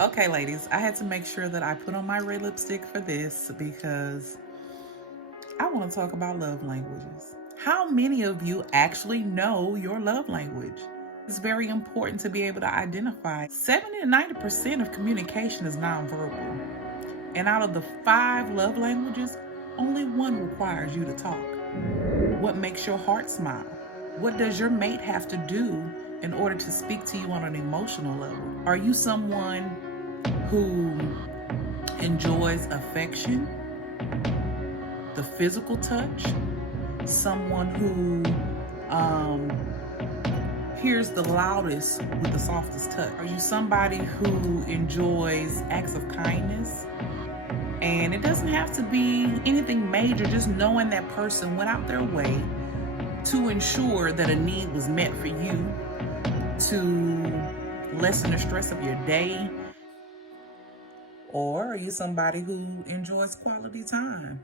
Okay, ladies, I had to make sure that I put on my red lipstick for this because I want to talk about love languages. How many of you actually know your love language? It's very important to be able to identify. 70 to 90% of communication is nonverbal. And out of the 5 love languages, only one requires you to talk. What makes your heart smile? What does your mate have to do in order to speak to you on an emotional level? Are you someone who enjoys affection, the physical touch, someone who hears the loudest with the softest touch? Are you somebody who enjoys acts of kindness? And it doesn't have to be anything major, just knowing that person went out their way to ensure that a need was met for you, to lessen the stress of your day. Or are you somebody who enjoys quality time?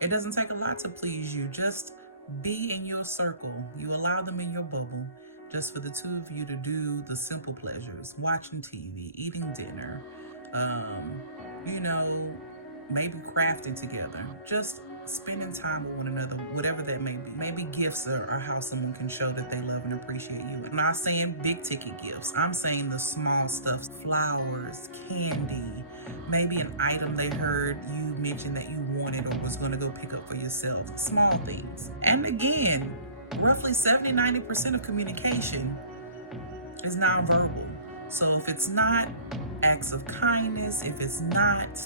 It doesn't take a lot to please you. Just be in your circle. You allow them in your bubble just for the two of you to do the simple pleasures, watching TV, eating dinner, maybe crafting together, just spending time with one another, whatever that may be. Maybe gifts are how someone can show that they love and appreciate you. I'm not saying big ticket gifts. I'm saying the small stuff, flowers, candy, maybe an item they heard you mention that you wanted or was going to go pick up for yourself. Small things. And again, roughly 70-90% of communication is nonverbal. So if it's not acts of kindness, if it's not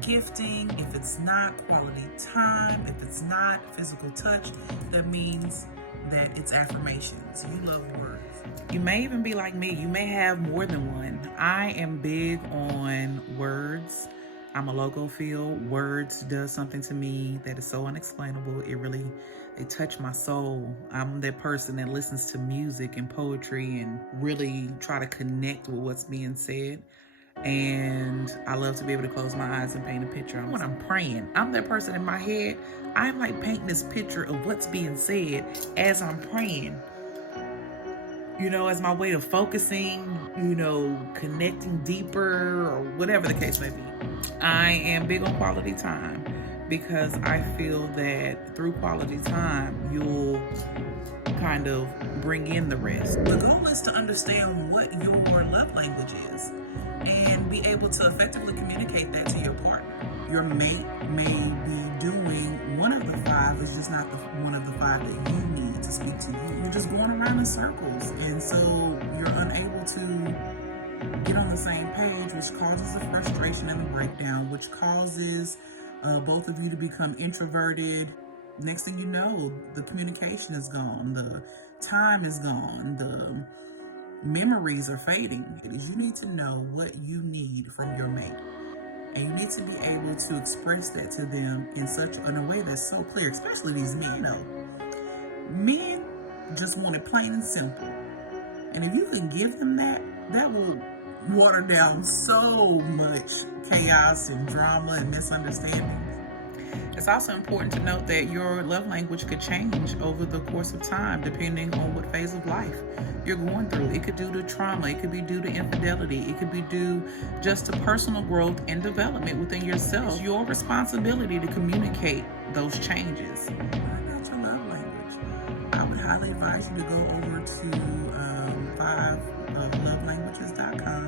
gifting, if it's not quality time, if it's not physical touch, that means that it's affirmations. You love words. You may even be like me. You may have more than one. I am big on words. I'm a logophile. Words does something to me that is so unexplainable. It touch my soul. I'm that person that listens to music and poetry and really try to connect with what's being said. And I love to be able to close my eyes and paint a picture. When I'm praying, I'm that person in my head. I like painting this picture of what's being said as I'm praying. As my way of focusing, connecting deeper or whatever the case may be. I am big on quality time because I feel that through quality time, you'll kind of bring in the rest. The goal is to understand what your love language is and be able to effectively communicate that to your partner. Your mate may be doing one of the 5, it's just not one of the 5 that you need to speak to you. You're just going around in circles, and so you're unable to get on the same page, which causes the frustration and the breakdown, which causes both of you to become introverted. Next thing you know, the communication is gone, the time is gone, the memories are fading. You need to know what you need from your mate. And you need to be able to express that to them in a way that's so clear, especially these men. Men just want it plain and simple. And if you can give them that, that will water down so much chaos and drama and misunderstandings. It's also important to note that your love language could change over the course of time, depending on what phase of life you're going through. It could be due to trauma. It could be due to infidelity. It could be due just to personal growth and development within yourself. It's your responsibility to communicate those changes. Find out your love language. I would highly advise you to go over to 5lovelanguages.com